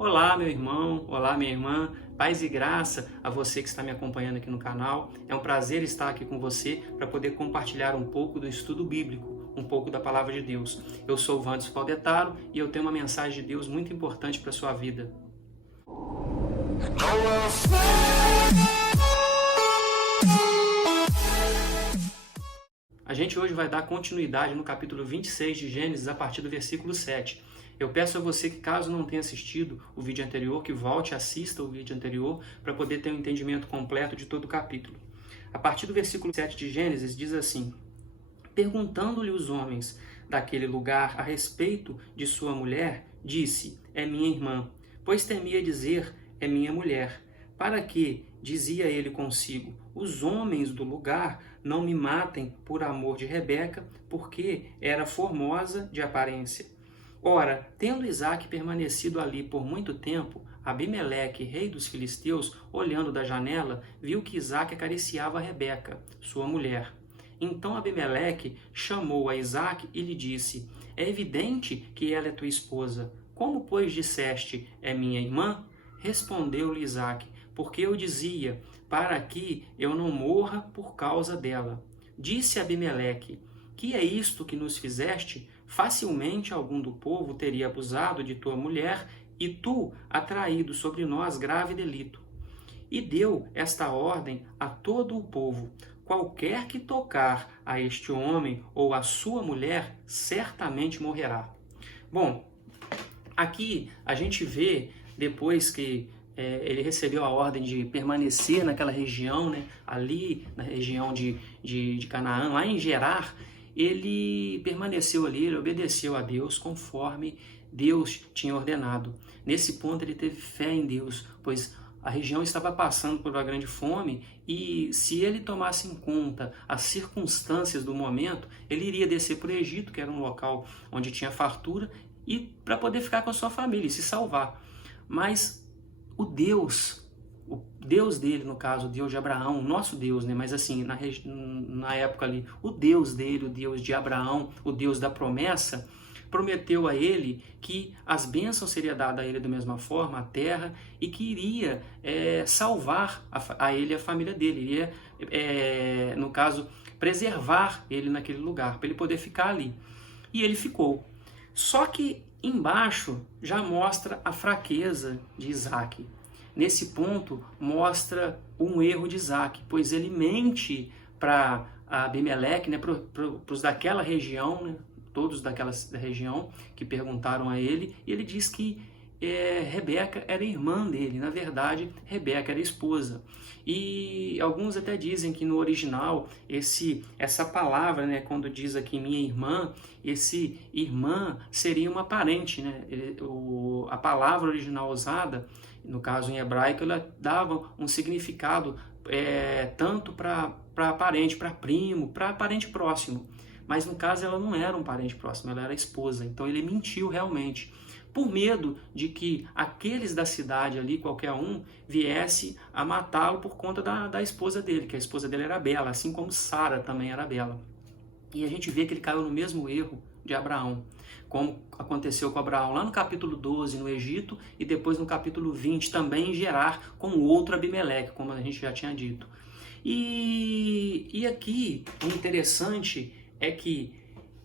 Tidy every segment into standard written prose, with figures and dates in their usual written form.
Olá, meu irmão, olá, minha irmã, paz e graça a você que está me acompanhando aqui no canal. É um prazer estar aqui com você para poder compartilhar um pouco do estudo bíblico, um pouco da palavra de Deus. Eu sou o Wanderson Valdetaro e eu tenho uma mensagem de Deus muito importante para a sua vida. A gente hoje vai dar continuidade no capítulo 26 de Gênesis a partir do versículo 7. Eu peço a você que, caso não tenha assistido o vídeo anterior, que volte e assista o vídeo anterior para poder ter um entendimento completo de todo o capítulo. A partir do versículo 7 de Gênesis diz assim: Perguntando-lhe os homens daquele lugar a respeito de sua mulher, disse: É minha irmã, pois temia dizer: É minha mulher. Para que, dizia ele consigo, os homens do lugar não me matem por amor de Rebeca, porque era formosa de aparência. Ora, tendo Isaque permanecido ali por muito tempo, Abimeleque, rei dos filisteus, olhando da janela, viu que Isaque acariciava Rebeca, sua mulher. Então Abimeleque chamou a Isaque e lhe disse: É evidente que ela é tua esposa. Como, pois, disseste: É minha irmã? Respondeu-lhe Isaque: Porque eu dizia: Para que eu não morra por causa dela. Disse Abimeleque: Que é isto que nos fizeste? Facilmente algum do povo teria abusado de tua mulher, e tu atraído sobre nós grave delito. E deu esta ordem a todo o povo: qualquer que tocar a este homem ou a sua mulher, certamente morrerá. Bom, aqui a gente vê, depois que ele recebeu a ordem de permanecer naquela região, né, ali na região de Canaã, lá em Gerar, ele permaneceu ali, ele obedeceu a Deus conforme Deus tinha ordenado. Nesse ponto ele teve fé em Deus, pois a região estava passando por uma grande fome e se ele tomasse em conta as circunstâncias do momento, ele iria descer para o Egito, que era um local onde tinha fartura, e para poder ficar com a sua família e se salvar. Mas o Deus dele, no caso, o Deus de Abraão, o nosso Deus, né? Mas assim, na época ali, o Deus dele, o Deus de Abraão, o Deus da promessa, prometeu a ele que as bênçãos seriam dadas a ele da mesma forma, a terra, e que iria salvar a ele e a família dele, iria, no caso, preservar ele naquele lugar, para ele poder ficar ali. E ele ficou. Só que embaixo já mostra a fraqueza de Isaque. Nesse ponto mostra um erro de Isaque, pois ele mente para Abimeleque, né, para os daquela região, né, todos da região que perguntaram a ele, e ele diz que Rebeca era irmã dele, na verdade Rebeca era esposa. E alguns até dizem que no original essa palavra, né, quando diz aqui minha irmã, esse irmã seria uma parente, né? A palavra original usada, no caso em hebraico, ela dava um significado tanto para parente, para primo, para parente próximo. Mas no caso ela não era um parente próximo, ela era esposa. Então ele mentiu realmente, por medo de que aqueles da cidade ali, qualquer um, viesse a matá-lo por conta da esposa dele, que a esposa dele era bela, assim como Sara também era bela. E a gente vê que ele caiu no mesmo erro de Abraão, como aconteceu com Abraão lá no capítulo 12 no Egito e depois no capítulo 20 também em Gerar com o outro Abimeleque, como a gente já tinha dito. E aqui o interessante é que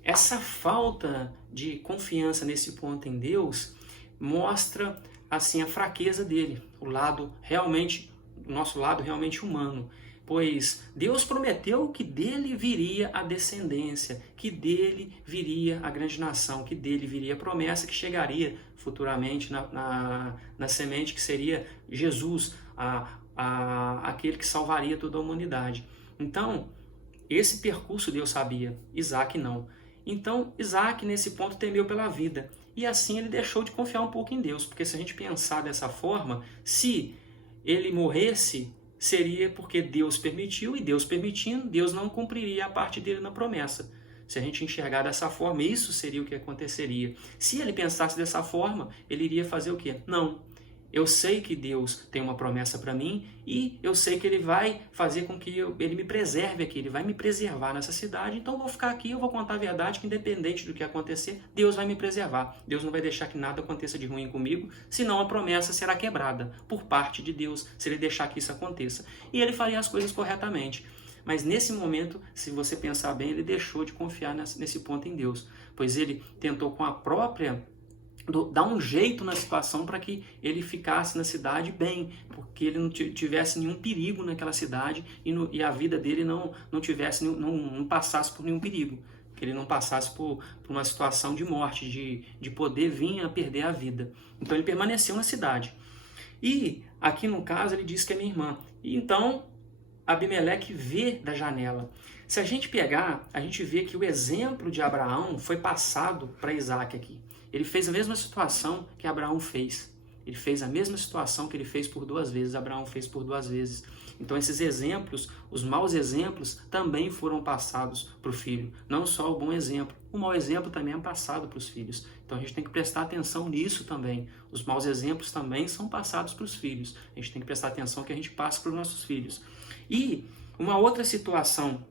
essa falta de confiança nesse ponto em Deus mostra assim a fraqueza dele, o nosso lado realmente humano. Pois Deus prometeu que dele viria a descendência, que dele viria a grande nação, que dele viria a promessa que chegaria futuramente na semente que seria Jesus, aquele que salvaria toda a humanidade. Então, esse percurso Deus sabia, Isaque não. Então, Isaque, nesse ponto, temeu pela vida. E assim ele deixou de confiar um pouco em Deus. Porque se a gente pensar dessa forma, se ele morresse, seria porque Deus permitiu, e Deus permitindo, Deus não cumpriria a parte dele na promessa. Se a gente enxergar dessa forma, isso seria o que aconteceria. Se ele pensasse dessa forma, ele iria fazer o quê? Não. eu sei que Deus tem uma promessa para mim e eu sei que Ele vai fazer com que Ele me preserve aqui, Ele vai me preservar nessa cidade, então eu vou ficar aqui, eu vou contar a verdade que independente do que acontecer, Deus vai me preservar. Deus não vai deixar que nada aconteça de ruim comigo, senão a promessa será quebrada por parte de Deus, se Ele deixar que isso aconteça. E Ele faria as coisas corretamente. Mas nesse momento, se você pensar bem, ele deixou de confiar nesse ponto em Deus, pois ele tentou com a própria dar um jeito na situação para que ele ficasse na cidade bem, porque ele não tivesse nenhum perigo naquela cidade e a vida dele não passasse por nenhum perigo, que ele não passasse por uma situação de morte, de poder vir a perder a vida. Então ele permaneceu na cidade. E aqui no caso ele diz que é minha irmã. E então Abimeleque vê da janela. Se a gente pegar, a gente vê que o exemplo de Abraão foi passado para Isaac aqui. Ele fez a mesma situação que Abraão fez. Ele fez a mesma situação que ele fez por 2 vezes, Abraão fez por 2 vezes. Então esses exemplos, os maus exemplos, também foram passados para o filho. Não só o bom exemplo, o mau exemplo também é passado para os filhos. Então a gente tem que prestar atenção nisso também. Os maus exemplos também são passados para os filhos. A gente tem que prestar atenção que a gente passa para os nossos filhos. E uma outra situação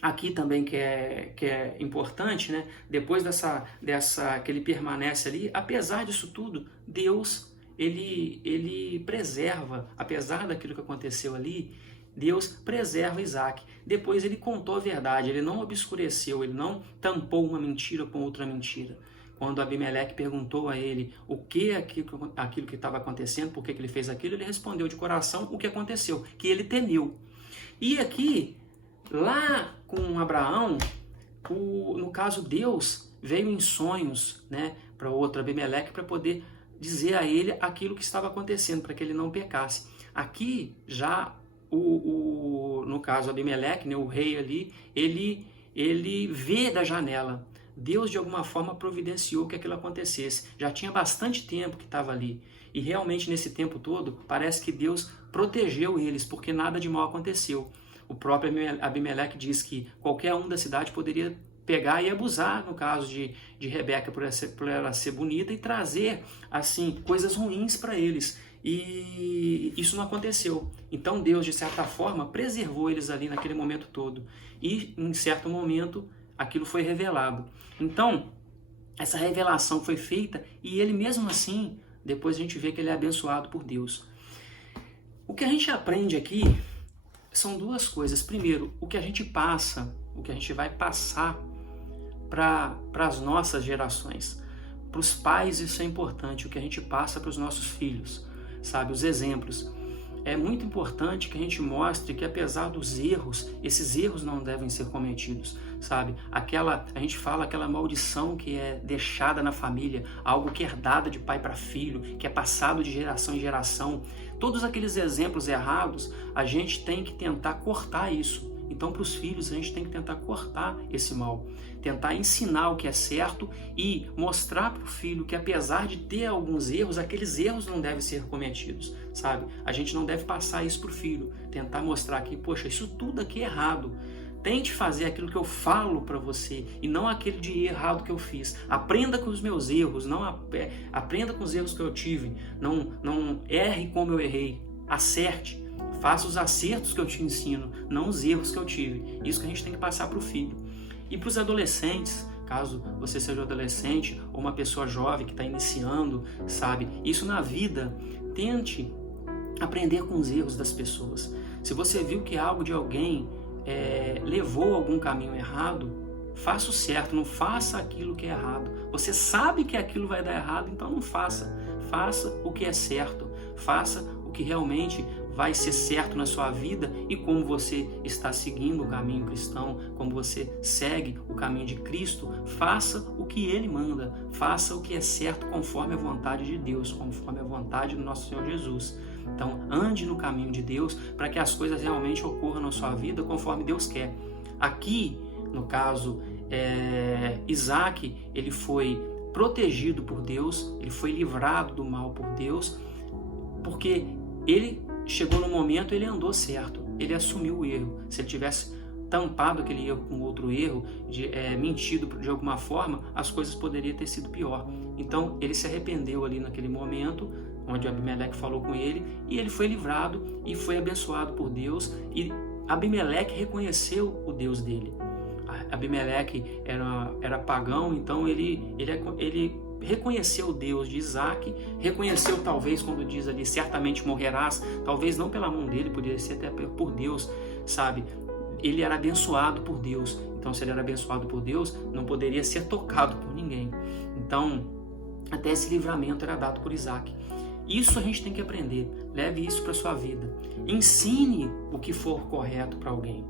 aqui também que é importante, né? Depois dessa que ele permanece ali, apesar disso tudo, Deus ele preserva, apesar daquilo que aconteceu ali, Deus preserva Isaac. Depois ele contou a verdade, ele não obscureceu, ele não tampou uma mentira com outra mentira. Quando Abimeleque perguntou a ele o que aquilo que estava acontecendo, por que ele fez aquilo, ele respondeu de coração o que aconteceu, que ele temeu. E aqui, lá com Abraão, no caso Deus veio em sonhos, né, para outro Abimeleque para poder dizer a ele aquilo que estava acontecendo, para que ele não pecasse. Aqui já no caso Abimeleque, né, o rei ali, ele vê da janela. Deus de alguma forma providenciou que aquilo acontecesse. Já tinha bastante tempo que estava ali. E realmente nesse tempo todo, parece que Deus protegeu eles, porque nada de mal aconteceu. O próprio Abimeleque diz que qualquer um da cidade poderia pegar e abusar, no caso de Rebeca, por ela ser bonita, e trazer assim coisas ruins para eles. E isso não aconteceu. Então Deus, de certa forma, preservou eles ali naquele momento todo. E em certo momento, aquilo foi revelado. Então, essa revelação foi feita e ele mesmo assim, depois a gente vê que ele é abençoado por Deus. O que a gente aprende aqui são 2 coisas. Primeiro, o que a gente passa, o que a gente vai passar para as nossas gerações. Para os pais isso é importante, o que a gente passa para os nossos filhos, sabe? Os exemplos. É muito importante que a gente mostre que apesar dos erros, esses erros não devem ser cometidos, sabe? A gente fala aquela maldição que é deixada na família, algo que é herdado de pai para filho, que é passado de geração em geração. Todos aqueles exemplos errados, a gente tem que tentar cortar isso. Então, para os filhos, a gente tem que tentar cortar esse mal, tentar ensinar o que é certo e mostrar para o filho que, apesar de ter alguns erros, aqueles erros não devem ser cometidos, sabe? A gente não deve passar isso para o filho, tentar mostrar que, poxa, isso tudo aqui é errado. Tente fazer aquilo que eu falo para você e não aquele de errado que eu fiz. Aprenda com os meus erros, aprenda com os erros que eu tive. Não erre como eu errei. Acerte. Faça os acertos que eu te ensino, não os erros que eu tive. Isso que a gente tem que passar para o filho. E para os adolescentes, caso você seja um adolescente ou uma pessoa jovem que está iniciando, sabe? Isso na vida, tente aprender com os erros das pessoas. Se você viu que algo de alguém levou a algum caminho errado, faça o certo, não faça aquilo que é errado. Você sabe que aquilo vai dar errado, então não faça. Faça o que é certo, faça o que realmente vai ser certo na sua vida e como você está seguindo o caminho cristão, como você segue o caminho de Cristo, faça o que Ele manda, faça o que é certo conforme a vontade de Deus, conforme a vontade do nosso Senhor Jesus. Então, ande no caminho de Deus para que as coisas realmente ocorram na sua vida conforme Deus quer. Aqui, no caso, Isaac, ele foi protegido por Deus, ele foi livrado do mal por Deus, porque ele chegou no momento, ele andou certo, ele assumiu o erro. Se ele tivesse tampado aquele erro com outro erro, mentido de alguma forma, as coisas poderiam ter sido pior. Então ele se arrependeu ali naquele momento, onde Abimeleque falou com ele, e ele foi livrado e foi abençoado por Deus, e Abimeleque reconheceu o Deus dele. Abimeleque era pagão, então ele reconheceu o Deus de Isaac, reconheceu talvez quando diz ali, certamente morrerás, talvez não pela mão dele, poderia ser até por Deus, sabe? Ele era abençoado por Deus, então se ele era abençoado por Deus, não poderia ser tocado por ninguém. Então, até esse livramento era dado por Isaac. Isso a gente tem que aprender, leve isso para a sua vida. Ensine o que for correto para alguém.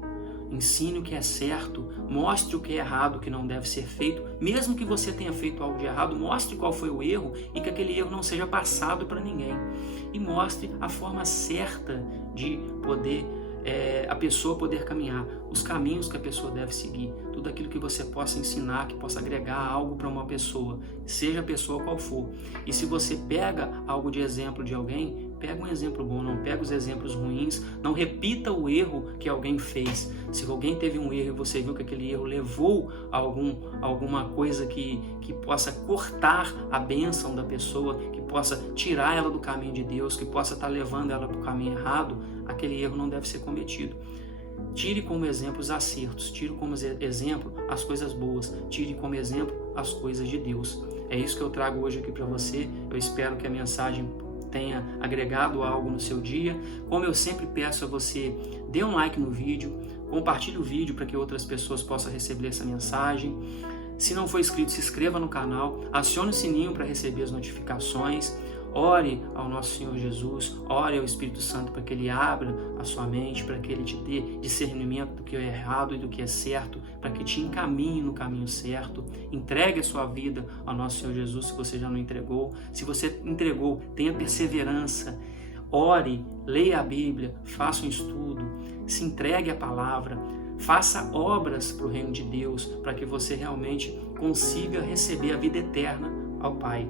Ensine o que é certo, mostre o que é errado, o que não deve ser feito. Mesmo que você tenha feito algo de errado, mostre qual foi o erro e que aquele erro não seja passado para ninguém. E mostre a forma certa de poder a pessoa poder caminhar, os caminhos que a pessoa deve seguir, tudo aquilo que você possa ensinar, que possa agregar algo para uma pessoa, seja a pessoa qual for. E se você pega algo de exemplo de alguém, pega um exemplo bom, não pega os exemplos ruins, não repita o erro que alguém fez. Se alguém teve um erro e você viu que aquele erro levou a alguma coisa que possa cortar a bênção da pessoa, que possa tirar ela do caminho de Deus, que possa estar levando ela para o caminho errado, aquele erro não deve ser cometido. Tire como exemplo os acertos, tire como exemplo as coisas boas, tire como exemplo as coisas de Deus. É isso que eu trago hoje aqui para você. Eu espero que a mensagem tenha agregado algo no seu dia. Como eu sempre peço a você, dê um like no vídeo, compartilhe o vídeo para que outras pessoas possam receber essa mensagem. Se não for inscrito, se inscreva no canal, acione o sininho para receber as notificações. Ore ao nosso Senhor Jesus, ore ao Espírito Santo para que Ele abra a sua mente, para que Ele te dê discernimento do que é errado e do que é certo, para que te encaminhe no caminho certo. Entregue a sua vida ao nosso Senhor Jesus se você já não entregou. Se você entregou, tenha perseverança. Ore, leia a Bíblia, faça um estudo, se entregue à palavra, faça obras para o reino de Deus, para que você realmente consiga receber a vida eterna ao Pai.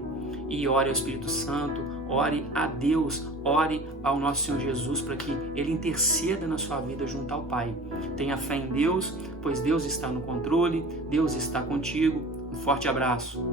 E ore ao Espírito Santo, ore a Deus, ore ao nosso Senhor Jesus para que Ele interceda na sua vida junto ao Pai. Tenha fé em Deus, pois Deus está no controle, Deus está contigo. Um forte abraço.